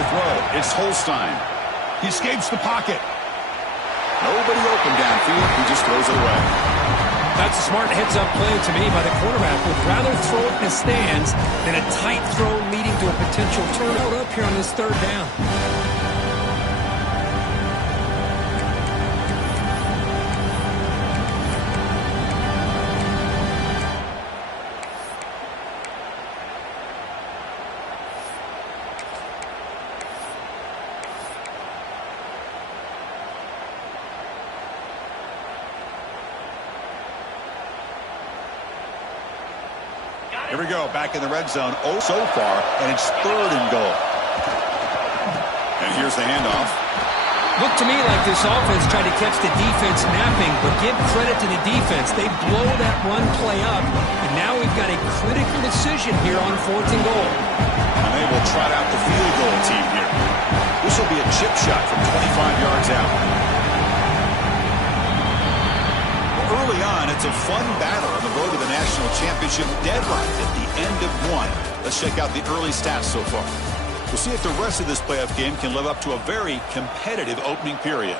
to throw. It's Holstein. He escapes the pocket. Nobody open downfield. He just throws it away. That's a smart heads-up play to me by the quarterback. Would rather throw it in the stands than a tight throw leading to a potential turnover up here on this third down. Here we go, back in the red zone. Oh, so far, and it's 3rd and goal. And here's the handoff. Looked to me like this offense tried to catch the defense napping, but give credit to the defense. They blow that run play up, and now we've got a critical decision here on 4th and goal. And they will trot out the field goal team here. This will be a chip shot from 25 yards out. Early on, it's a fun battle on the road to the national championship deadline at the end of one. Let's check out the early stats so far. We'll see if the rest of this playoff game can live up to a very competitive opening period.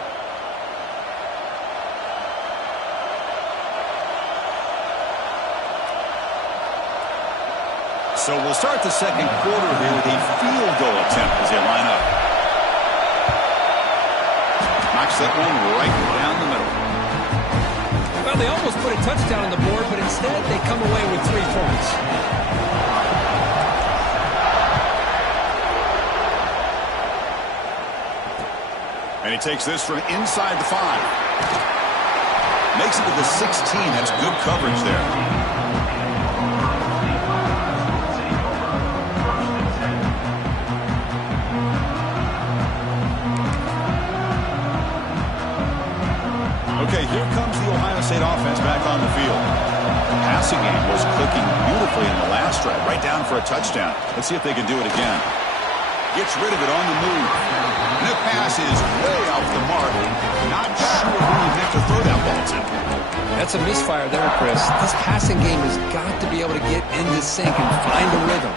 So we'll start the second quarter here with a field goal attempt as they line up. Knocks that one right down the middle. Well, they almost put a touchdown on the board, but instead they come away with 3 points. And he takes this from inside the 5. Makes it to the 16. That's good coverage there. Okay, here comes the Ohio State offense back on the field. The passing game was clicking beautifully in the last drive, right down for a touchdown. Let's see if they can do it again. Gets rid of it on the move. And the pass is way off the mark. Not sure who he meant to throw that ball to. That's a misfire there, Chris. This passing game has got to be able to get into sync and find a rhythm.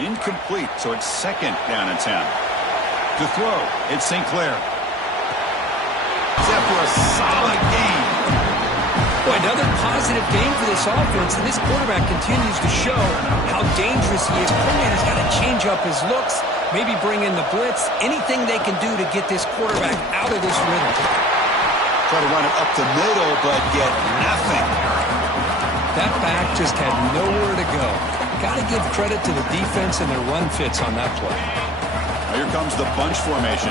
Incomplete, so it's 2nd down and 10. To throw, it's St. Clair. Set for a solid game. Boy, another positive game for this offense, and this quarterback continues to show how dangerous he is. Coordinator's got to change up his looks, maybe bring in the blitz, anything they can do to get this quarterback out of this rhythm. Try to run it up the middle, but get nothing. That back just had nowhere to go. Got to give credit to the defense and their run fits on that play. Now here comes the bunch formation.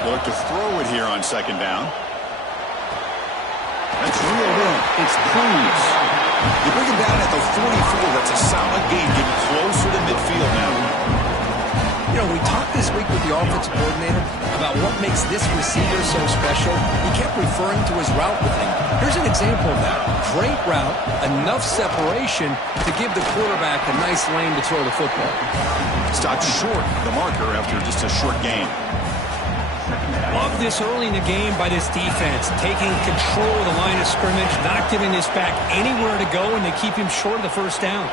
They look to throw it here on 2nd down. That's reeled in. It's Cruz. You bring him down at the 44. That's a solid gain. Getting closer to midfield now. You know, we talked this week with the offensive coordinator about what makes this receiver so special. He kept referring to his route running. Here's an example of that. Great route, enough separation to give the quarterback a nice lane to throw the football. Stopped short of the marker after just a short gain. Love this early in the game by this defense, taking control of the line of scrimmage, not giving this back anywhere to go, and they keep him short of the 1st down.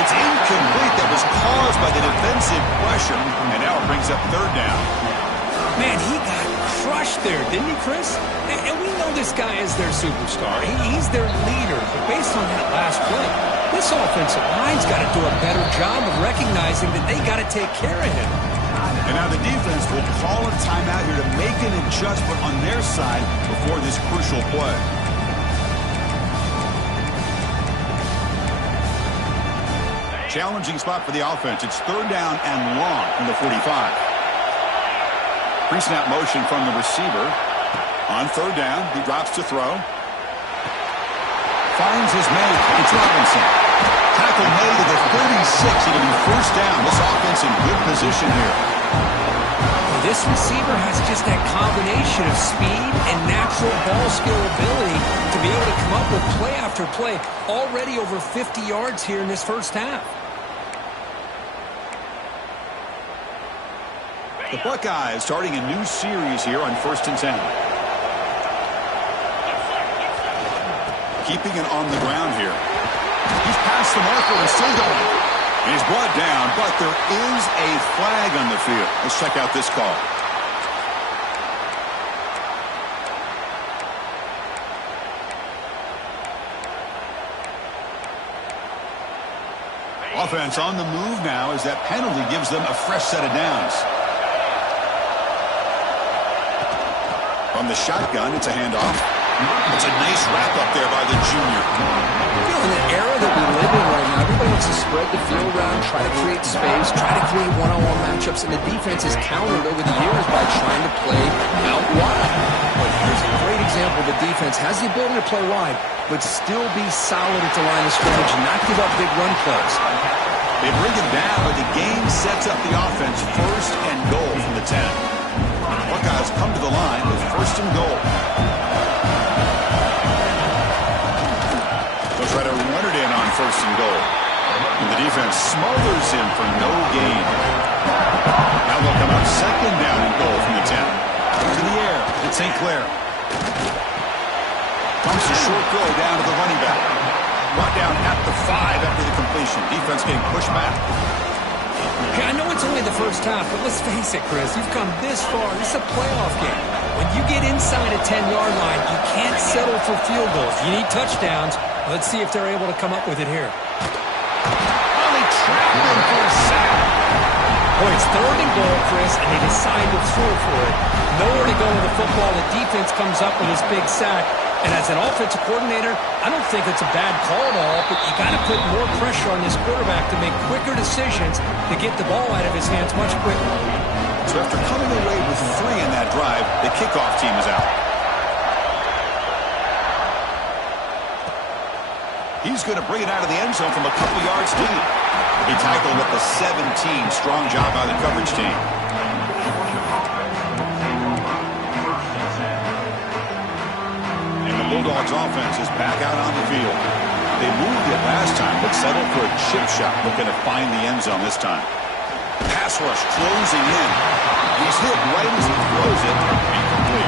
It's incomplete. That was caused by the defensive pressure, and now it brings up 3rd down. Man, he got crushed there, didn't he, Chris? And we know this guy is their superstar. He's their leader. But based on that last play, this offensive line's got to do a better job of recognizing that they got to take care of him. And now the defense will call a timeout here to make an adjustment on their side before this crucial play. Challenging spot for the offense. It's 3rd down and long from the 45. Pre-snap motion from the receiver. On 3rd down, he drops to throw. Finds his man. It's Robinson. Tackle made to the 36. It'll be 1st down. This offense in good position here. This receiver has just that combination of speed and natural ball skill ability to be able to come up with play after play. Already over 50 yards here in this 1st half. The Buckeyes starting a new series here on 1st and 10. keeping it on the ground here. He's past the marker and still going. He's brought down, but there is a flag on the field. Let's check out this call. Offense on the move now as that penalty gives them a fresh set of downs. From the shotgun, it's a handoff. It's a nice wrap-up there by the junior. You know, in the era that we live in right now, everybody wants to spread the field around, try to create space, try to create one-on-one matchups, and the defense has countered over the years by trying to play out wide. But here's a great example. The defense has the ability to play wide, but still be solid at the line of scrimmage and not give up big run plays. They bring him down, but the game sets up the offense first and goal from the 10. Buckeyes come to the line with first and goal. They'll try to run it in on first and goal. And the defense smothers him for no gain. Now they'll come up second down and goal from the 10. To the air, it's St. Clair. Comes a short throw down to the running back. Brought down at the 5 after the completion. Defense getting pushed back. Okay, I know it's only the first half, but let's face it, Chris. You've come this far. This is a playoff game. When you get inside a 10-yard line, you can't settle for field goals. You need touchdowns. Let's see if they're able to come up with it here. Oh, they trapped him for a sack. Boy, it's third and goal, Chris, and they decide to throw for it. Nowhere to go with the football. The defense comes up with this big sack. And as an offensive coordinator, I don't think it's a bad call at all, but you got to put more pressure on this quarterback to make quicker decisions to get the ball out of his hands much quicker. So after coming away with 3 in that drive, the kickoff team is out. He's going to bring it out of the end zone from a couple yards deep. He tackled at the 17. Strong job by the coverage team. Bulldogs offense is back out on the field. They moved it last time, but settled for a chip shot, looking to find the end zone this time. Pass rush closing in. He's hit right as he throws it. Incomplete.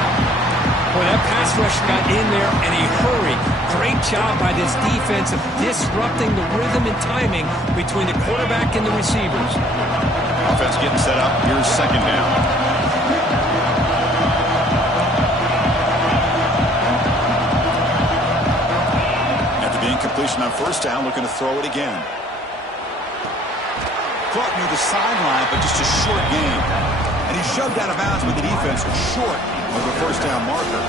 Boy, that pass rush got in there in a hurry. Great job by this defense of disrupting the rhythm and timing between the quarterback and the receivers. Offense getting set up. Here's second down. Completion on first down, looking to throw it again. Caught near the sideline, but just a short gain. And he shoved out of bounds with the defense short of the first down marker.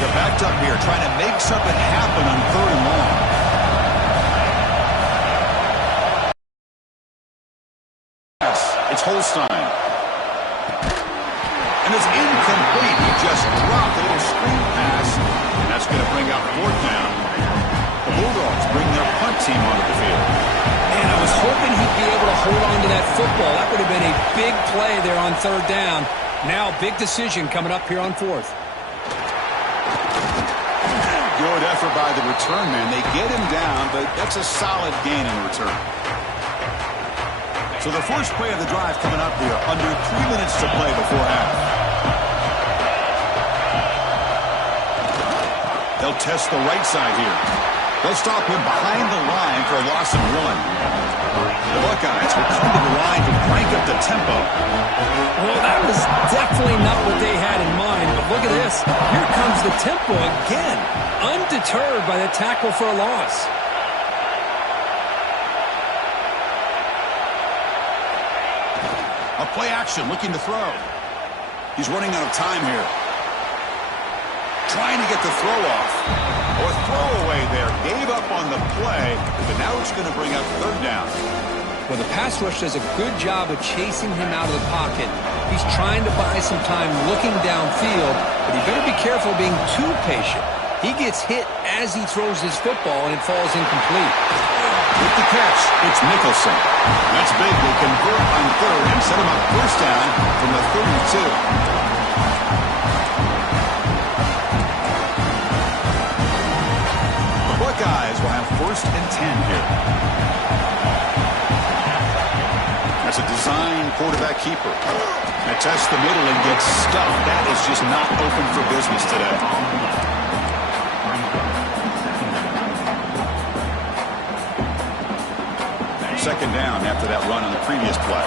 They're backed up here, trying to make something happen on third and long. It's Holstein. And it's incomplete. He just dropped a little screen pass, and that's going to bring up fourth down. The Bulldogs bring their punt team onto the field. Man, I was hoping he'd be able to hold on to that football. That would have been a big play there on third down. Now, big decision coming up here on fourth. Good effort by the return man. They get him down, but that's a solid gain in return. So the first play of the drive coming up here, under 3 minutes to play before half. They'll test the right side here. They'll stop him behind the line for a loss of 1. The Buckeyes will come to the line to crank up the tempo. Well, that was definitely not what they had in mind, but look at this. Here comes the tempo again, undeterred by the tackle for a loss. A play action, looking to throw. He's running out of time here. Trying to get the throw off. Or throwaway there. Gave up on the play, but now it's going to bring up third down. Well, the pass rush does a good job of chasing him out of the pocket. He's trying to buy some time looking downfield, but he better be careful being too patient. He gets hit as he throws his football, and it falls incomplete. With the catch, it's Nicholson. That's big. They convert on third and set him up first down from the 32. The Buckeyes will have first and 10 here. That's a design quarterback keeper. Attests the middle and gets stuffed. That is just not open for business today. Second down after that run on the previous play.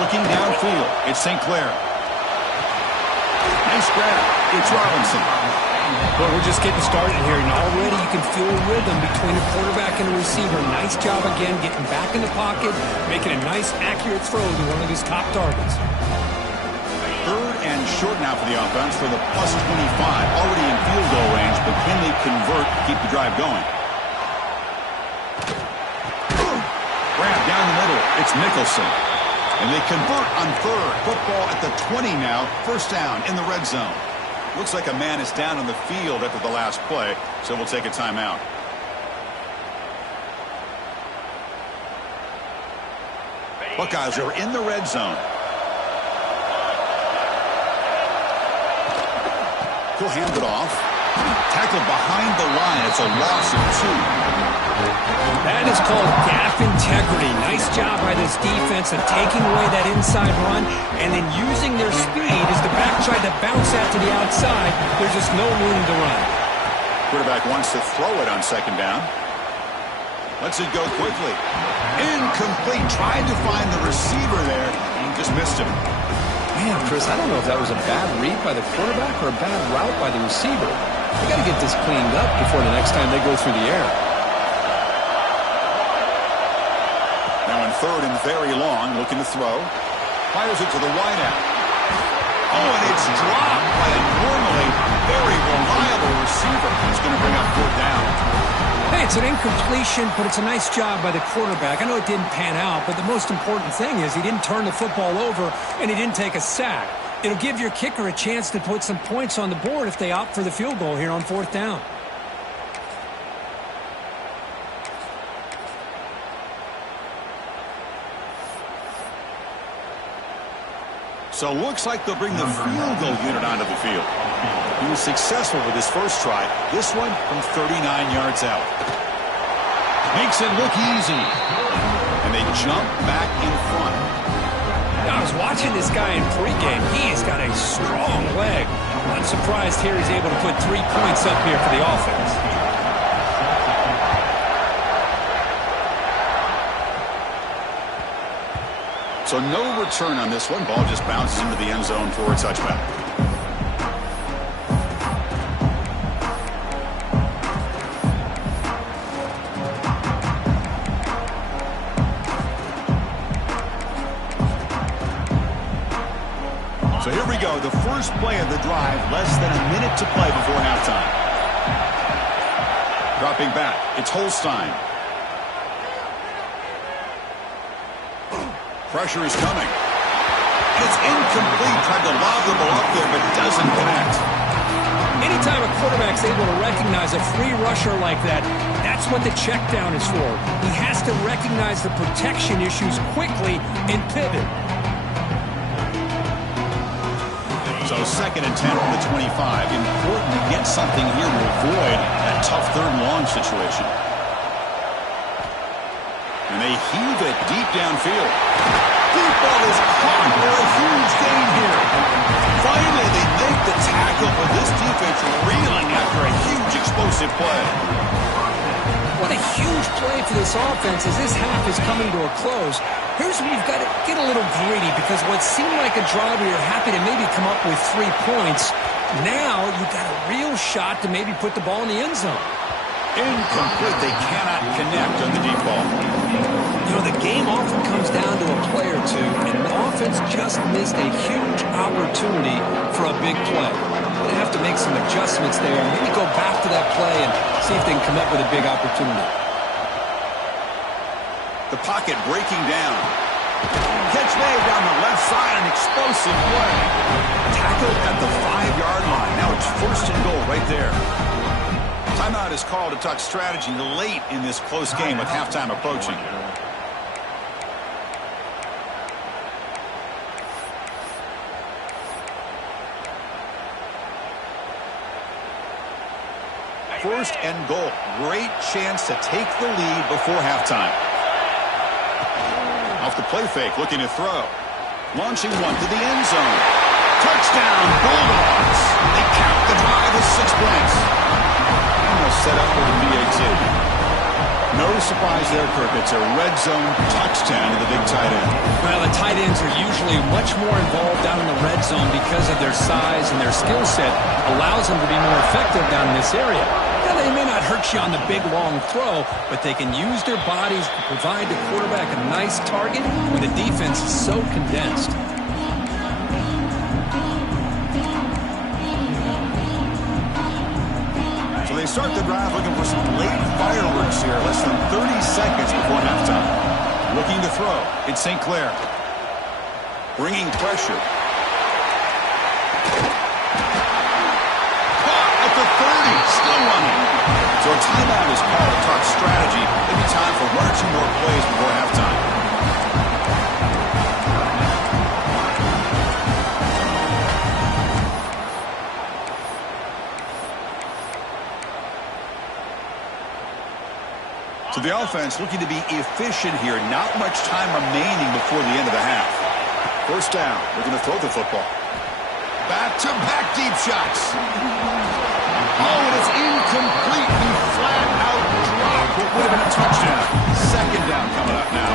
Looking downfield, it's St. Clair. Nice grab. It's Robinson. Well, we're just getting started here, and already you can feel a rhythm between a quarterback and a receiver. Nice job again getting back in the pocket, making a nice, accurate throw to one of his top targets. Third and short now for the offense for the plus 25. Already in field goal range, but can they convert to keep the drive going? Grab down the middle. It's Nicholson. And they convert on third. Football at the 20 now. First down in the red zone. Looks like a man is down on the field after the last play, so we'll take a timeout. Buckeyes are in the red zone. He'll hand it off. Tackled behind the line. It's a loss of 2. That is called gap integrity. Nice job by this defense of taking away that inside run and then using their speed as the back tried to bounce that to the outside. There's just no room to run. Quarterback wants to throw it on second down. Lets it go quickly. Incomplete. Tried to find the receiver there. Just missed him. Man, Chris, I don't know if that was a bad read by the quarterback or a bad route by the receiver. They got to get this cleaned up before the next time they go through the air. Now in third and very long, looking to throw. Fires it to the wideout. Oh, and it's dropped by a normally very reliable receiver. He's going to bring up fourth down. Hey, it's an incompletion, but it's a nice job by the quarterback. I know it didn't pan out, but the most important thing is he didn't turn the football over and he didn't take a sack. It'll give your kicker a chance to put some points on the board if they opt for the field goal here on fourth down. So looks like they'll bring the field goal unit onto the field. He was successful with his first try. This one from 39 yards out. Makes it look easy. And they jump back in front. I was watching this guy in pregame. He's got a strong leg. I'm surprised here he's able to put 3 points up here for the offense. So no return on this one. Ball just bounces into the end zone for a touchback. So here we go. The first play of the drive. Less than a minute to play before halftime. Dropping back. It's Holstein. Pressure is coming. It's incomplete. Tried to lob the ball up there, but doesn't connect. Anytime a quarterback's able to recognize a free rusher like that, that's what the check down is for. He has to recognize the protection issues quickly and pivot. So second and 10 from the 25. Important to get something here to avoid that tough third and long situation. And they heave it deep downfield. Deep ball is caught for a huge gain here. Finally, they make the tackle, but this defense reeling after a huge explosive play. What a huge play for this offense as this half is coming to a close. Here's where you've got to get a little greedy because what seemed like a drive where you're happy to maybe come up with 3 points, now you've got a real shot to maybe put the ball in the end zone. Incomplete. They cannot connect on the deep ball. You know, the game often comes down to a play or two, and the offense just missed a huge opportunity for a big play. They have to make some adjustments there and maybe go back to that play and see if they can come up with a big opportunity. The pocket breaking down. Catch made down the left side, an explosive play. Tackled at the 5-yard line. Now it's first and goal right there. Timeout is called to talk strategy late in this close game with halftime approaching. First and goal. Great chance to take the lead before halftime. off the play fake, looking to throw. Launching one to the end zone. Touchdown, Bulldogs. They count the drive with 6 points. And they'll set up for the BAT. No surprise there, Kirk. It's a red zone touchdown to the big tight end. Well, the tight ends are usually much more involved down in the red zone because of their size and their skill set allows them to be more effective down in this area. Now, they may not hurt you on the big, long throw, but they can use their bodies to provide the quarterback a nice target when the defense is so condensed. So they start the drive looking for some late fireworks here, less than 30 seconds before halftime. Looking to throw. It's St. Clair. Bringing pressure. Caught at the 30. Still running. So a timeout is called to talk strategy. Maybe time for 1 or 2 more plays before halftime. So the offense looking to be efficient here. Not much time remaining before the end of the half. First down. They're going to throw the football. Back-to-back deep shots. Oh, and it's incomplete. He flat out dropped what would have been a touchdown. Second down coming up now.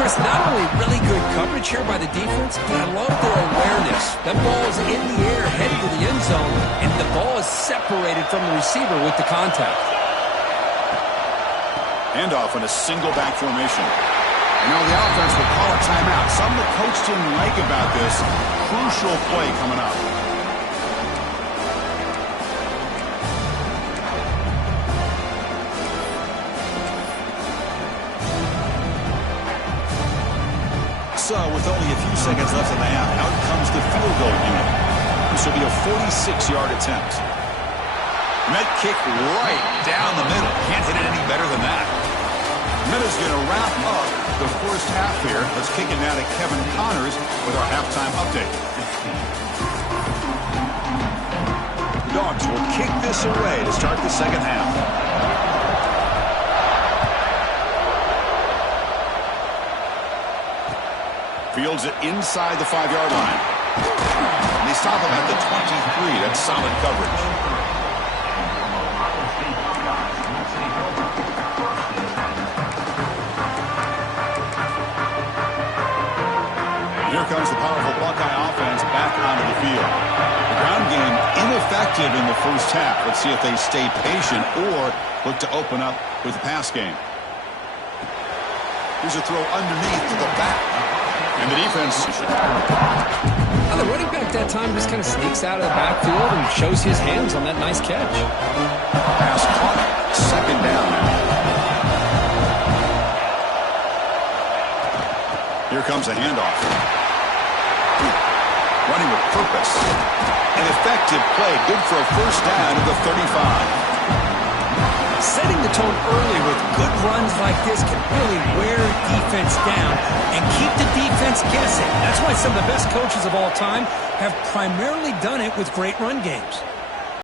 Chris, not only really good coverage here by the defense, but I love their awareness. That ball is in the air, headed to the end zone, and the ball is separated from the receiver with the contact. Handoff in a single back formation. And now the offense will call a timeout. Something the coach didn't like about this. Crucial play coming up. So with only a few seconds left in the half, out comes the field goal unit. This will be a 46-yard attempt. Met kick right down the middle. Can't hit it any better than that. Minutes going to wrap up the first half here. Let's kick it now to Kevin Connors with our halftime update. The Dogs will kick this away to start the second half. Fields it inside the 5-yard line. And they stop him at the 23. That's solid coverage. Here comes the powerful Buckeye offense back onto the field. The ground game ineffective in the first half. Let's see if they stay patient or look to open up with the pass game. Here's a throw underneath to the back. And the defense. Now the running back that time just kind of sneaks out of the backfield and shows his hands on that nice catch. Pass caught. Second down now. Here comes a handoff. Running with purpose. An effective play. Good for a first down at the 35. Setting the tone early with good runs like this can really wear defense down and keep the defense guessing. That's why some of the best coaches of all time have primarily done it with great run games.